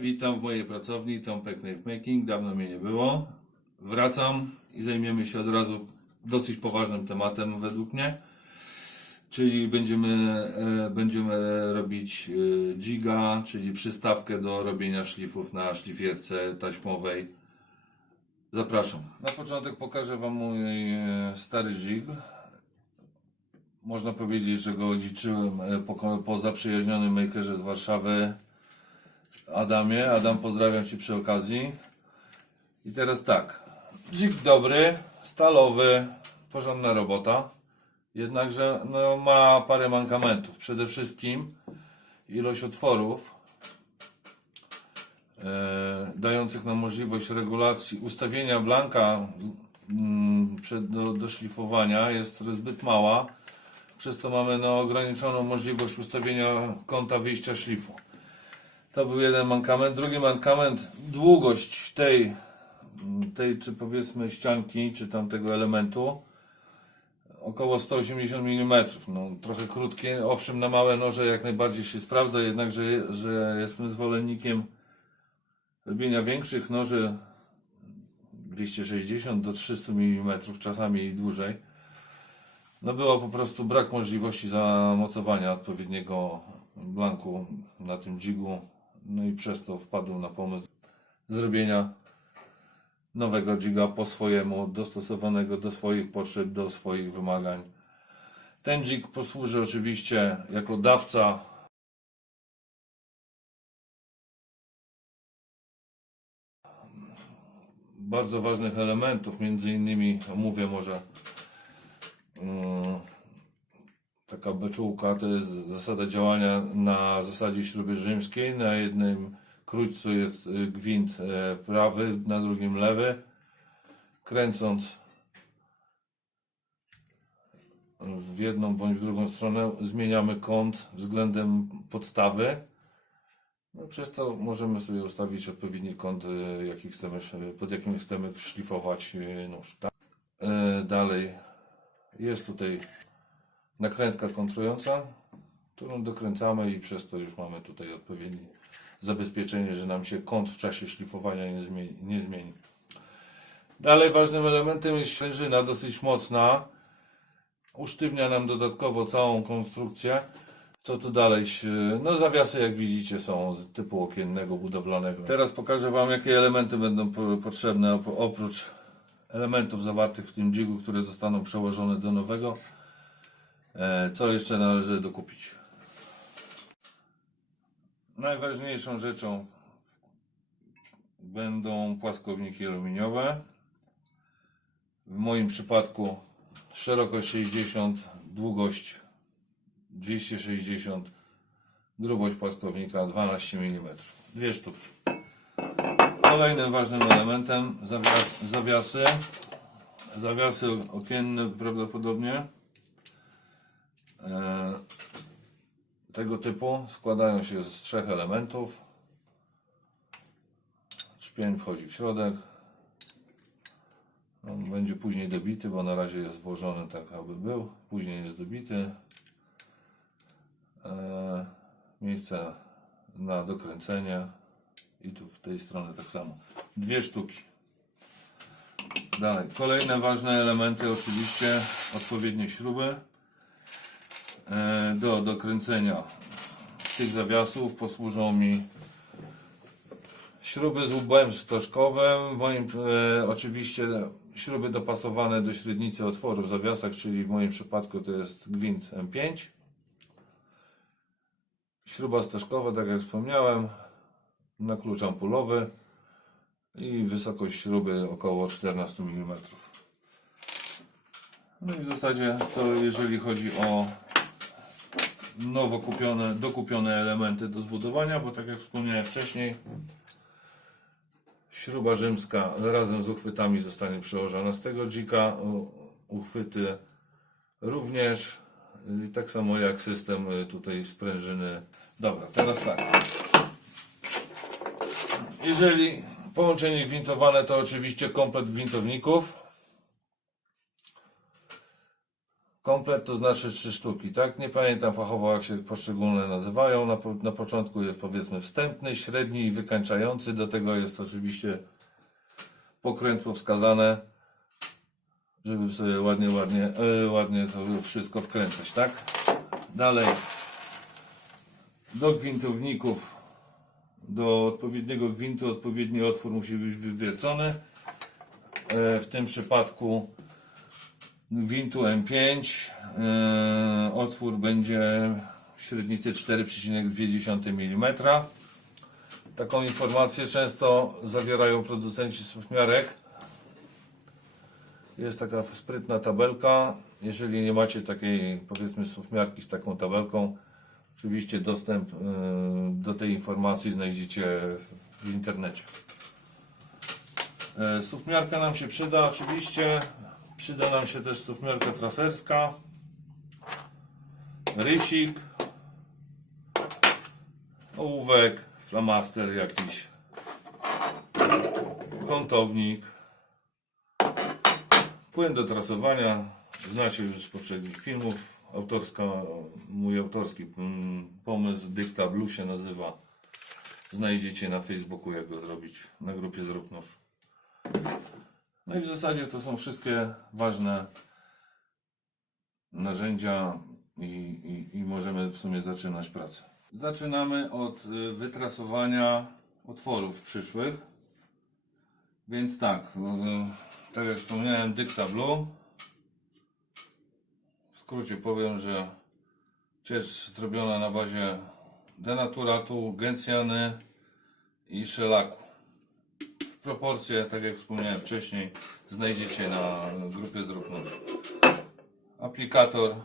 Witam w mojej pracowni Tompek Knife Making. Dawno mnie nie było. Wracam i zajmiemy się od razu dosyć poważnym tematem według mnie. Czyli będziemy, e, będziemy robić e, jiga, czyli przystawkę do robienia szlifów na szlifierce taśmowej. Zapraszam. Na początek pokażę Wam mój e, stary jig. Można powiedzieć, że go dziedziczyłem e, po, po zaprzyjaźnionym makerze z Warszawy. Adamie. Adam, pozdrawiam Cię przy okazji. I teraz tak. Dzik dobry, stalowy, porządna robota. Jednakże no, ma parę mankamentów. Przede wszystkim ilość otworów e, dających nam możliwość regulacji, ustawienia blanka mm, przed, do, do szlifowania jest zbyt mała. Przez to mamy no, ograniczoną możliwość ustawienia kąta wyjścia szlifu. To był jeden mankament. Drugi mankament, długość tej, tej czy powiedzmy ścianki, czy tamtego elementu, około 180 mm. No, trochę krótkie, owszem, na małe noże jak najbardziej się sprawdza, jednakże że jestem zwolennikiem robienia większych noży 260 do 300 mm, czasami i dłużej. No było po prostu brak możliwości zamocowania odpowiedniego blanku na tym dzigu. No i przez to wpadł na pomysł zrobienia nowego dziga po swojemu, dostosowanego do swoich potrzeb, do swoich wymagań. Ten dźwig posłuży oczywiście jako dawca bardzo ważnych elementów, między innymi omówię może mm, taka beczułka to jest zasada działania na zasadzie śruby rzymskiej. Na jednym krójcu jest y, gwint e, prawy, na drugim lewy. Kręcąc w jedną bądź w drugą stronę zmieniamy kąt względem podstawy. No, przez to możemy sobie ustawić odpowiedni kąt, e, jaki chcemy, pod jakim chcemy szlifować e, nóż. Tak? E, Dalej jest tutaj nakrętka kontrująca, którą dokręcamy i przez to już mamy tutaj odpowiednie zabezpieczenie, że nam się kąt w czasie szlifowania nie zmieni. Nie zmieni. Dalej ważnym elementem jest ślężyna dosyć mocna. Usztywnia nam dodatkowo całą konstrukcję. Co tu dalej? No zawiasy jak widzicie są z typu okiennego, budowlanego. Teraz pokażę Wam jakie elementy będą po- potrzebne op- oprócz elementów zawartych w tym dzigu, które zostaną przełożone do nowego. E, Co jeszcze należy dokupić? Najważniejszą rzeczą będą płaskowniki aluminiowe. W moim przypadku szerokość 60, długość 260, grubość płaskownika 12 mm. Dwie sztuki. Kolejnym ważnym elementem zawias, zawiasy. Zawiasy okienne prawdopodobnie tego typu składają się z trzech elementów. Szpień wchodzi w środek. On będzie później dobity, bo na razie jest włożony tak, aby był. Później jest dobity. E, miejsce na dokręcenie. I tu w tej strony tak samo. Dwie sztuki. Dalej. Kolejne ważne elementy oczywiście odpowiednie śruby e, do dokręcenia tych zawiasów posłużą mi śruby z łbem stożkowym. W moim e, oczywiście śruby dopasowane do średnicy otworu w zawiasach, czyli w moim przypadku to jest gwint M5. Śruba stożkowa, tak jak wspomniałem, na klucz ampulowy i wysokość śruby około 14 mm. No i w zasadzie to jeżeli chodzi o nowo kupione, dokupione elementy do zbudowania, bo tak jak wspomniałem wcześniej, śruba rzymska razem z uchwytami zostanie przełożona z tego dzika, uchwyty również, tak samo jak system y, tutaj sprężyny. Dobra, teraz tak. Jeżeli połączenie gwintowane, to oczywiście komplet gwintowników. Komplet to znaczy trzy sztuki, tak? Nie pamiętam fachowo jak się poszczególne nazywają. Na, na początku jest powiedzmy wstępny, średni i wykańczający. Do tego jest oczywiście pokrętło wskazane, żeby sobie ładnie, ładnie, e, ładnie to wszystko wkręcać, tak? Dalej do gwintowników, do odpowiedniego gwintu odpowiedni otwór musi być wywiercony. E, W tym przypadku gwintu M5 e, otwór będzie średnicy 4,2 mm. Taką informację często zawierają producenci suwmiarek. Jest taka sprytna tabelka. Jeżeli nie macie takiej powiedzmy suwmiarki z taką tabelką, oczywiście dostęp e, do tej informacji znajdziecie w internecie. E, Sufmiarka nam się przyda oczywiście. Przyda nam się też sufmiarka traserska. Rysik. Ołówek, flamaster jakiś. Kątownik. Płyn do trasowania. Znacie już z poprzednich filmów. Autorska, mój autorski mm, pomysł Dykta Blue się nazywa. Znajdziecie na Facebooku jak go zrobić. Na grupie Zrób Nóż. No i w zasadzie to są wszystkie ważne narzędzia i, i, i możemy w sumie zaczynać pracę. Zaczynamy od y, wytrasowania otworów przyszłych. Więc tak, no, no, tak jak wspomniałem, Dykta Blue. W skrócie powiem, że ciecz zrobiona na bazie denaturatu, gencjany i szelaku proporcje, tak jak wspomniałem wcześniej, znajdziecie na grupie Zrób Nóż. Aplikator,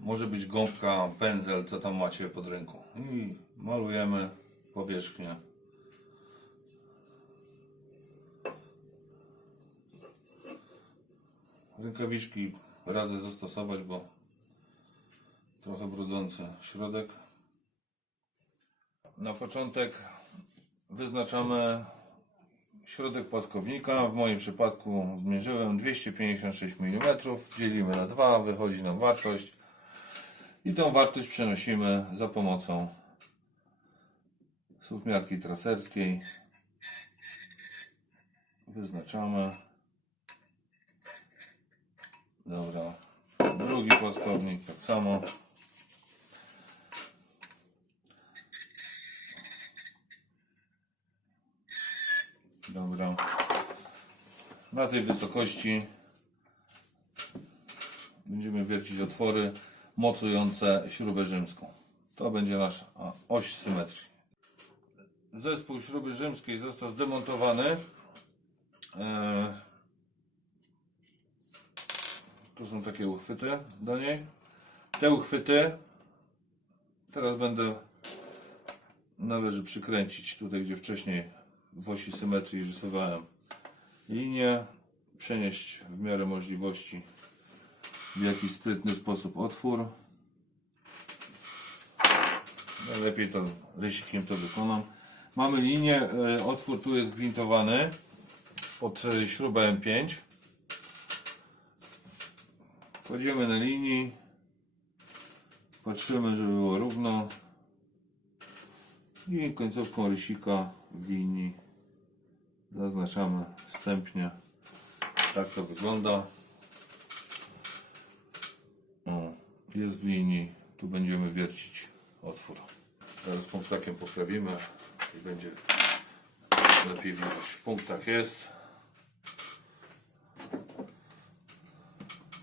może być gąbka, pędzel, co tam macie pod ręką. I malujemy powierzchnię. Rękawiczki radzę zastosować, bo trochę brudzący środek. Na początek wyznaczamy środek płaskownika. W moim przypadku zmierzyłem 256 mm. Dzielimy na 2, wychodzi nam wartość. I tą wartość przenosimy za pomocą suwmiarki traserskiej. Wyznaczamy. Dobra. Drugi płaskownik tak samo. Dobra. Na tej wysokości będziemy wiercić otwory mocujące śrubę rzymską. To będzie nasza oś symetrii. Zespół śruby rzymskiej został zdemontowany. Eee, tu są takie uchwyty do niej. Te uchwyty teraz będę należy przykręcić tutaj, gdzie wcześniej w osi symetrii rysowałem linię, przenieść w miarę możliwości w jakiś sprytny sposób otwór. Najlepiej to rysikiem to wykonam. Mamy linię, e, otwór tu jest gwintowany pod e, śrubę M5. Kładziemy na linii, patrzymy, żeby było równo i końcówką rysika w linii zaznaczamy wstępnie. Tak to wygląda. O, jest w linii. Tu będziemy wiercić otwór. Teraz punktakiem poprawimy i będzie lepiej widać. Punktach jest.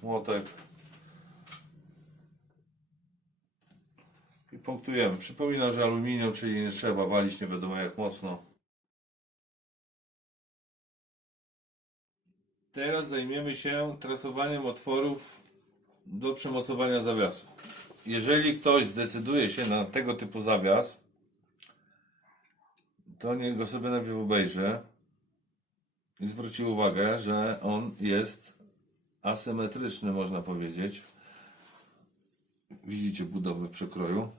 Młotek. I punktujemy. Przypominam, że aluminium, czyli nie trzeba walić nie wiadomo jak mocno. Teraz zajmiemy się trasowaniem otworów do przemocowania zawiasu. Jeżeli ktoś zdecyduje się na tego typu zawias, to niech go sobie najpierw obejrzy i zwróci uwagę, że on jest asymetryczny, można powiedzieć. Widzicie budowę przekroju.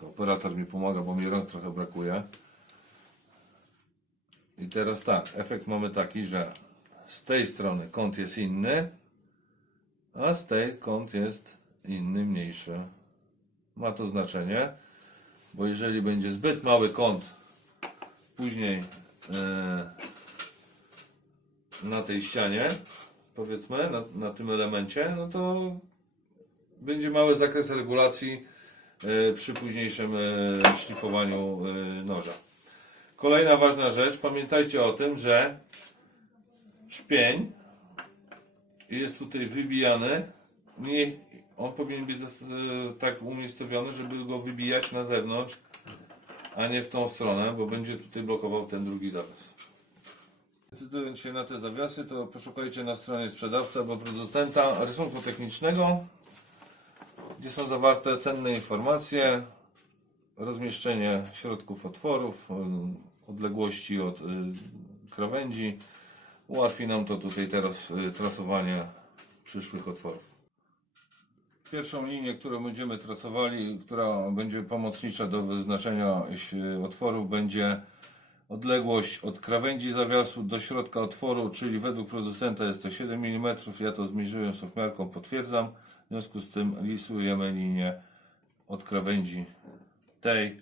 To operator mi pomaga, bo mi rąk trochę brakuje. I teraz tak, efekt mamy taki, że z tej strony kąt jest inny, a z tej kąt jest inny, mniejszy. Ma to znaczenie, bo jeżeli będzie zbyt mały kąt później e, na tej ścianie, powiedzmy, na, na tym elemencie, no to będzie mały zakres regulacji e, przy późniejszym e, szlifowaniu e, noża. Kolejna ważna rzecz, pamiętajcie o tym, że szpień jest tutaj wybijany. Nie, on powinien być tak umiejscowiony, żeby go wybijać na zewnątrz, a nie w tą stronę, bo będzie tutaj blokował ten drugi zawias. Decydując się na te zawiasy, to poszukajcie na stronie sprzedawcy albo producenta rysunku technicznego, gdzie są zawarte cenne informacje, rozmieszczenie środków otworów, odległości od y, krawędzi. Ułatwi nam to tutaj teraz y, trasowanie przyszłych otworów. Pierwszą linię, którą będziemy trasowali, która będzie pomocnicza do wyznaczenia otworów, będzie odległość od krawędzi zawiasu do środka otworu, czyli według producenta jest to 7 mm. Ja to zmierzyłem softmiarką, potwierdzam. W związku z tym rysujemy linię od krawędzi tej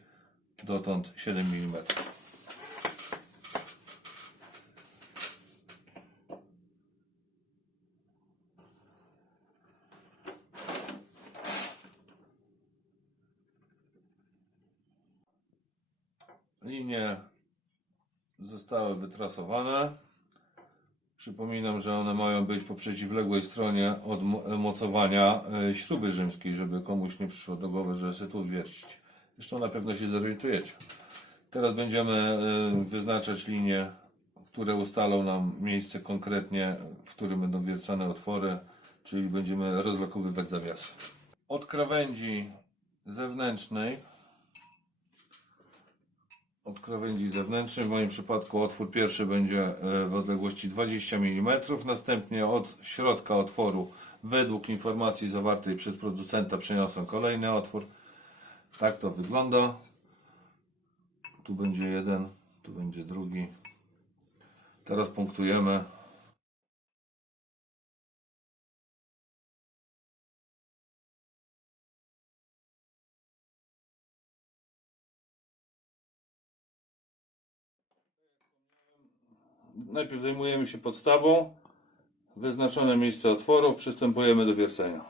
dotąd 7 mm. Linie zostały wytrasowane. Przypominam, że one mają być po przeciwległej stronie od mo- mocowania e, śruby rzymskiej, żeby komuś nie przyszło do głowy, że się tu wiercić. Zresztą na pewno się zorientujecie. Teraz będziemy e, wyznaczać linie, które ustalą nam miejsce konkretnie, w którym będą wiercone otwory, czyli będziemy rozlokowywać zawiasy. Od krawędzi zewnętrznej od krawędzi zewnętrznej. W moim przypadku otwór pierwszy będzie e, w odległości 20 mm, następnie od środka otworu według informacji zawartej przez producenta przeniosę kolejny otwór. Tak to wygląda. Tu będzie jeden, tu będzie drugi. Teraz punktujemy. Najpierw zajmujemy się podstawą. Wyznaczone miejsce otworów. Przystępujemy do wiercenia.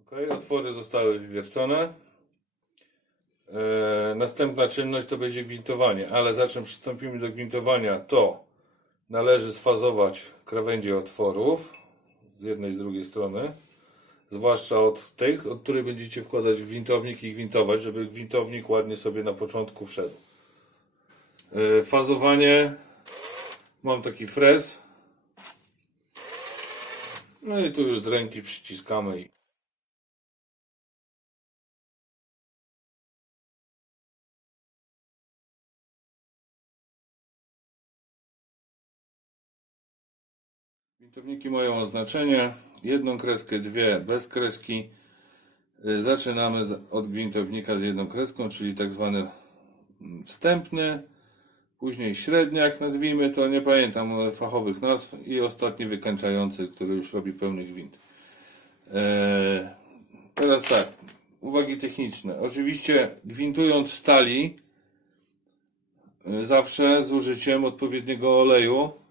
Ok, otwory zostały wywiercone. Następna czynność to będzie gwintowanie, ale zaczym przystąpimy do gwintowania, to należy sfazować krawędzie otworów z jednej i z drugiej strony, zwłaszcza od tych, od której będziecie wkładać gwintownik i gwintować, żeby gwintownik ładnie sobie na początku wszedł. E, fazowanie, mam taki frez, no i tu już z ręki przyciskamy i Gwintowniki mają oznaczenie. Jedną kreskę, dwie bez kreski. Y, Zaczynamy od gwintownika z jedną kreską, czyli tak zwany mm, wstępny. Później średniak, nazwijmy to, nie pamiętam e, fachowych nazw. I ostatni wykańczający, który już robi pełny gwint. E, teraz tak, uwagi techniczne. Oczywiście gwintując stali, y, zawsze z użyciem odpowiedniego oleju,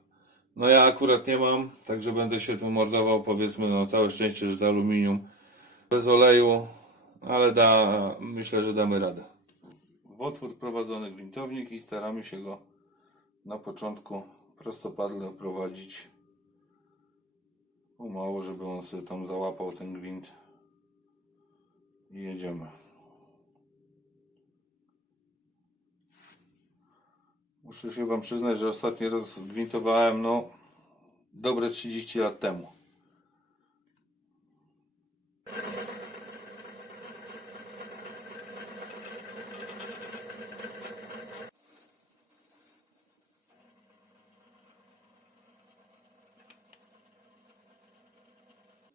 no ja akurat nie mam, także będę się tu mordował, powiedzmy, no całe szczęście, że to aluminium bez oleju, ale da, myślę, że damy radę. W otwór wprowadzony gwintownik i staramy się go na początku prostopadle prowadzić pomału, żeby on sobie tam załapał ten gwint i jedziemy. Muszę się Wam przyznać, że ostatni raz gwintowałem, no, dobre 30 lat temu.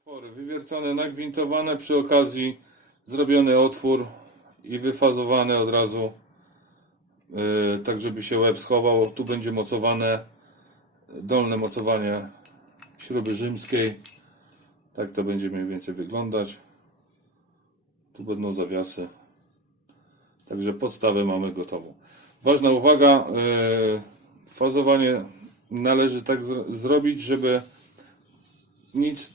Spory wywiercone, nagwintowane, przy okazji zrobiony otwór i wyfazowany od razu tak żeby się łeb schował. Tu będzie mocowane dolne mocowanie śruby rzymskiej. Tak to będzie mniej więcej wyglądać. Tu będą zawiasy. Także podstawę mamy gotową. Ważna uwaga, yy, fazowanie należy tak zro- zrobić, żeby nic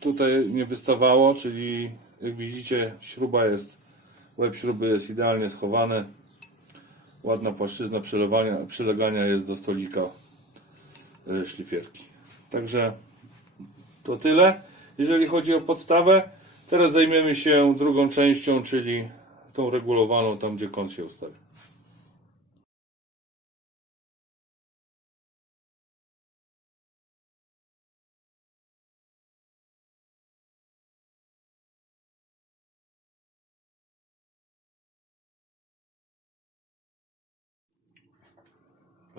tutaj nie wystawało, czyli jak widzicie śruba jest, łeb śruby jest idealnie schowany. Ładna płaszczyzna przylegania jest do stolika y, szlifierki. Także to tyle, jeżeli chodzi o podstawę. Teraz zajmiemy się drugą częścią, czyli tą regulowaną, tam gdzie kąt się ustawi.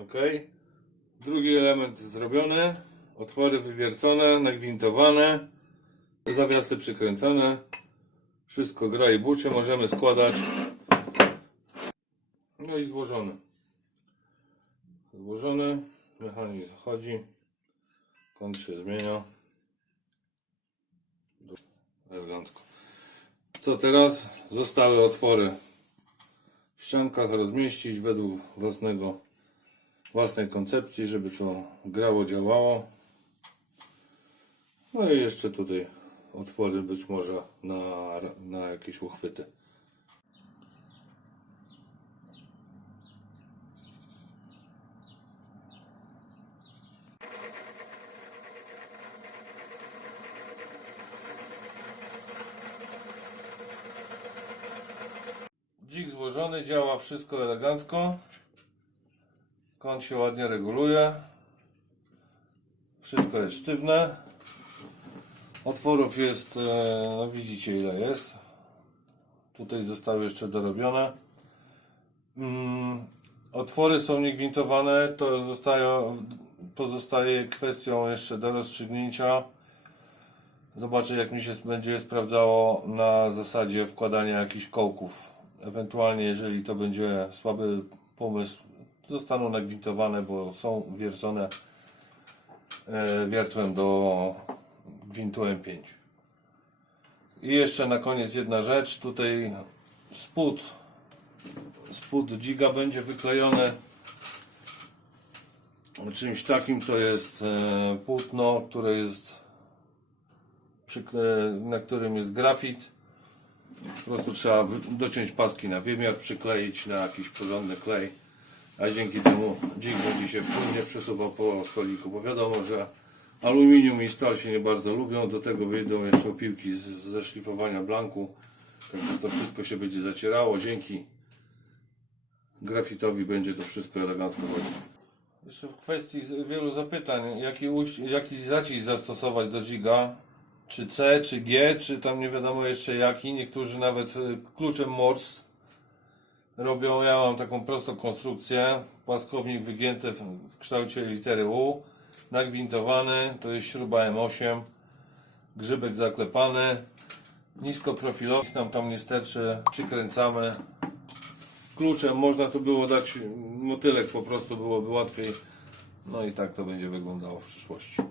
Ok. Drugi element zrobiony. Otwory wywiercone, nagwintowane. Zawiasy przykręcone. Wszystko gra i buczy. Możemy składać. No i złożony. Złożony. Mechanizm chodzi. Kąt się zmienia. Elegancko. Co teraz? Zostały otwory w ściankach rozmieścić według własnego własnej koncepcji, żeby to grało, działało. No i jeszcze tutaj otwory być może na, na jakieś uchwyty. Dzik złożony, działa wszystko elegancko. Kąt się ładnie reguluje. Wszystko jest sztywne. Otworów jest, e, no widzicie ile jest. Tutaj zostały jeszcze dorobione. Mm, otwory są niegwintowane, to zostają, pozostaje kwestią jeszcze do rozstrzygnięcia. Zobaczę jak mi się będzie sprawdzało na zasadzie wkładania jakichś kołków. Ewentualnie jeżeli to będzie słaby pomysł, zostaną nagwintowane, bo są wiercone e, wiertłem do gwintu M5. I jeszcze na koniec jedna rzecz. Tutaj spód spód dziga będzie wyklejony czymś takim, to jest e, płótno, które jest na którym jest grafit. Po prostu trzeba dociąć paski na wymiar, przykleić na jakiś porządny klej, a dzięki temu dzik będzie się płynnie przesuwał po stoliku, bo wiadomo, że aluminium i stal się nie bardzo lubią, do tego wyjdą jeszcze opiłki ze szlifowania blanku, także to wszystko się będzie zacierało, dzięki grafitowi będzie to wszystko elegancko chodzić. Jeszcze w kwestii wielu zapytań, jaki, jaki zacisk zastosować do dźwiga, czy C, czy G, czy tam nie wiadomo jeszcze jaki. Niektórzy nawet y, kluczem Morse robią. Ja mam taką prostą konstrukcję. Płaskownik wygięty w, kształcie litery U, nagwintowany, to jest śruba M8, grzybek zaklepany, niskoprofilowy, nic nam tam nie sterczy, przykręcamy. Kluczem można to było dać motylek, po prostu byłoby łatwiej. No i tak to będzie wyglądało w przyszłości.